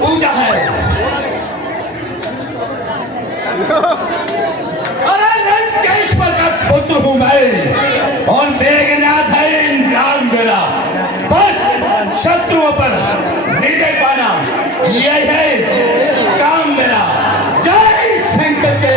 पूजा है। अरे लंकेश्वर का पुत्र हूं मैं और मेघनाथ है इंद्रान मेरा। बस शत्रुओं पर विजय पाना यही है काम मेरा। जय शंकर के।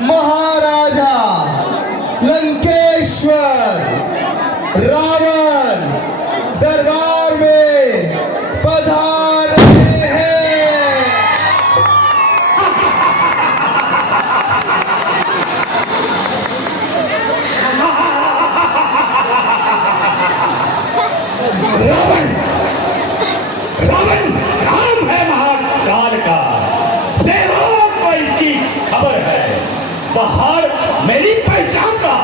महाराजा लंकेश्वर रावण दरबार में पधार रहे हैं। रावण रावण नाम है महाकाल का। देवों को इसकी खबर है। बाहर मेरी पहचान का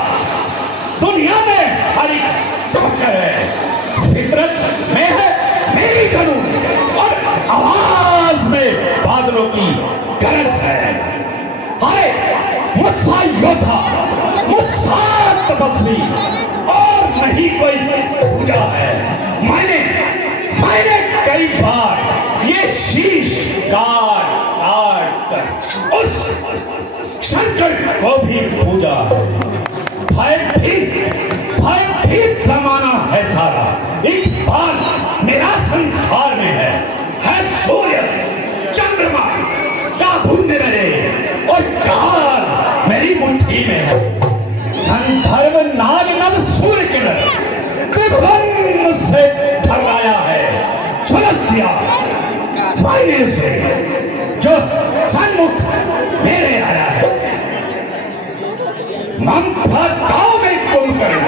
दुनिया में हर एक अक्षर है। फितरत में है मेरी जुनून और आवाज में बादलों की गरज है। अरे मुझसा योद्धा मुझसा तपस्वी और नहीं कोई पूजा है। मैंने कई बार ये शीश काट कर उस शंकर को भी पूजा। भयभीत जमाना है सारा। एक बार मेरा संसार में है सूर्य चंद्रमा का बूंदे मेरे और काल मेरी मुट्ठी में है। गंधर्व नाग नव सूर्य किरण त्रिभुवन मुझसे ठहराया है। झुलस दिया मायने से जो सन्मुख मेरे आया है। गांव में कुंभकर्ण,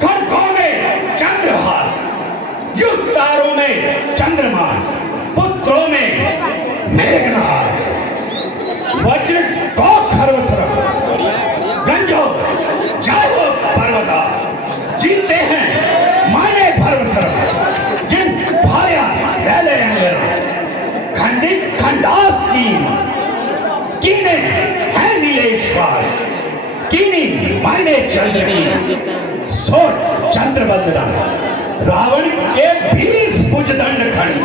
खड़कों में चंद्रहास, युद्धारों में चंद्रमा, पुत्रों में मेघनाथ, वज्र को खरवसर, गंजो जाओ पर्वता, जीते हैं मायने भरवसर, जिन भाया रैले खंडित खंडास कीने है नीलेश्वर, कीनी मायने चंद्र की सोच चंद्रवंदना। रावण के 20 भुजदंड खंड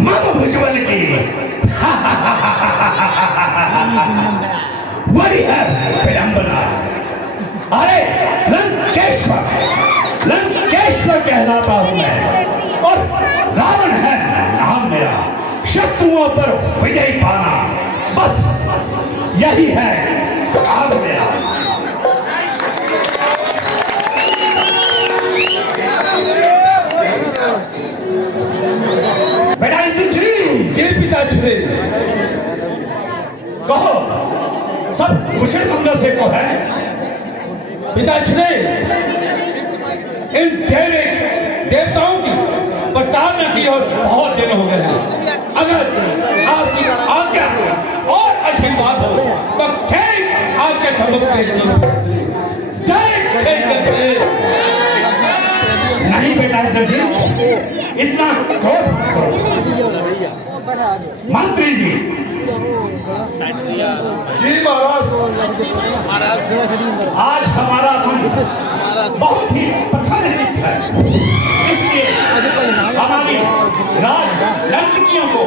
मम भुजबल की वही है विडंबना। अरे लंकेश्वर कहलाता हूं मैं और रावण है नाम मेरा। शत्रुओं पर विजय पाना बस यही है काम मेरा। बेटा ये पिताश्री कहो सब कुशल मंगल से को है। पिताश्री इन देवताओं की प्रताड़ना की और बहुत दिन हो गए हैं। अगर आपकी आज्ञा और आशीर्वाद हो तो खेल आपके सबक जय नहीं बेटा जी इतना क्रोध करो। मंत्री जी महाराज आज हमारा मन बहुत ही प्रसन्नचित्त है। इसलिए हमारी राज नर्तकियों को